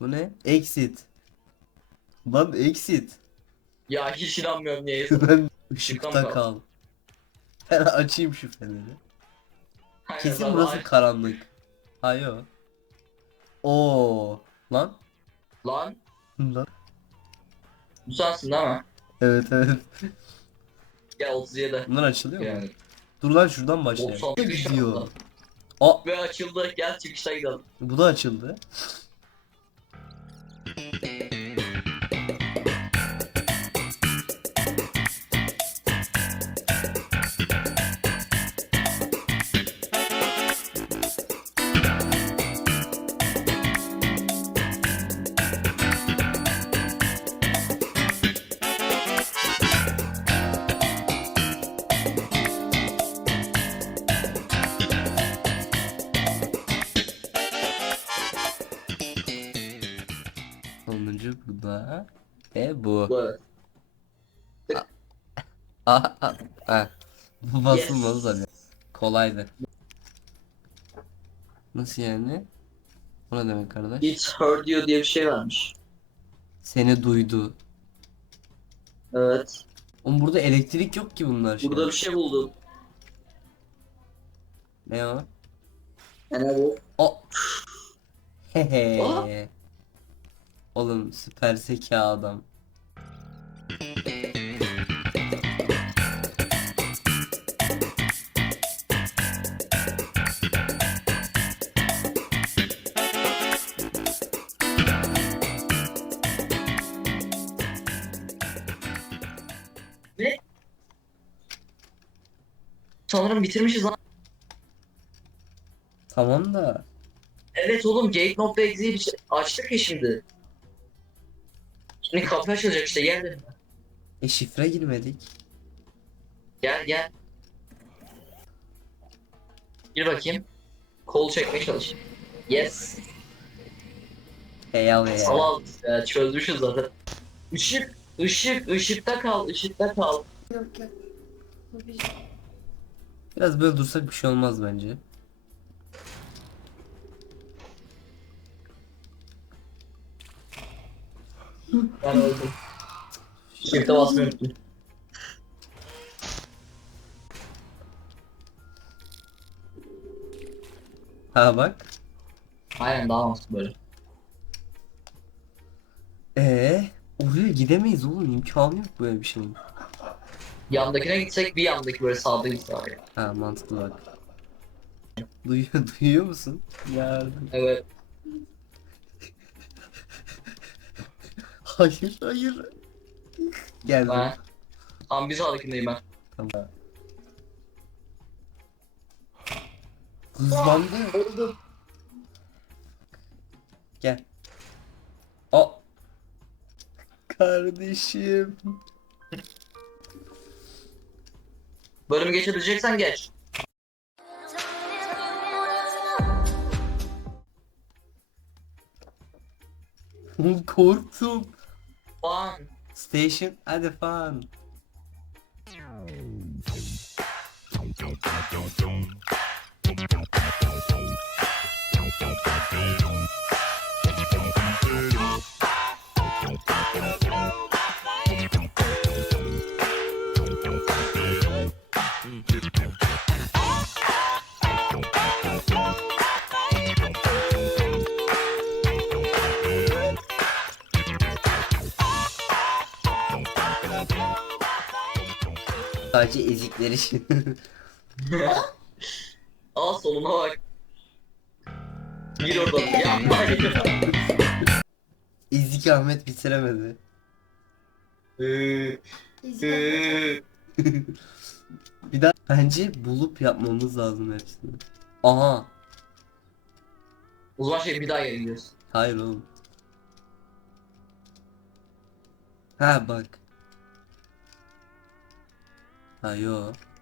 Bu ne? Exit. Lan exit. Ya hiç inanmıyorum niye. Ben ışıkta kal. Ben açayım şu feneri. Kesin burası karanlık. Hayo. Oo. Lan. Lan Lan. bu sensin değil mi? Evet evet. Gel 37. Bunlar açılıyor mu? Yani. Dur lan şuradan başlayalım. 90 Ne bir şey gidiyor? oldu. Aa Ve açıldı. Gel çıkışta gidelim. bu da açıldı. Sonuncu bu da. E bu. Böyle. Aha, aha, ha. Bu basılmaz Yes. tabii. Kolaydı. Nasıl yani? O ne demek kardeş? It heard you diye bir şey varmış. Seni duydu. Evet. Oğlum burada elektrik yok ki bunlar. Burada bir şey buldum. Ne o? Ne bu? O. Hehe. Oğlum süper zeka adam. Sanırım bitirmişiz lan. Tamam da. Evet oğlum gate.exe bir şey açtık ya şimdi. Şimdi kapı açılacak işte gel dedim. E şifre girmedik. Gel gel. Gir bakayım. Kol çekmeye çalış. Yes. Hey al ya. Salal ya, çözmüşüz zaten. Işık, ışık, ışıkta kal, ışıkta kal. Yok yok. Bir Biraz böyle dursak bir şey olmaz bence. Ben öldüm. Shift'e basmayı unuttum. Ha bak. Aynen daha mantıklı böyle. Ee, oraya gidemeyiz oğlum imkanı yok böyle bir şeyin. Yandakine gitsek bir yandaki böyle sağda gitse abi. Ha mantıklı bak. Duyuyor, duyuyor musun? Yardım. Evet. Hayır hayır. Geldim. Ben. Tam bir sağdakindeyim ben. Tamam. Hızlandı. Öldüm. Gel. O. Kardeşim. Bölümü geçebileceksen geç. Korktum. Fan. Station hadi fan. Sadece ezikleri için. Aa soluna bak. Gir oradan. Yapma. Ezik Ahmet bitiremedi. Bir daha bence bulup yapmamız lazım hepsini. Aha. o zaman şey bir daha geri gidiyoruz. Hayır oğlum. Ha bak. さよう。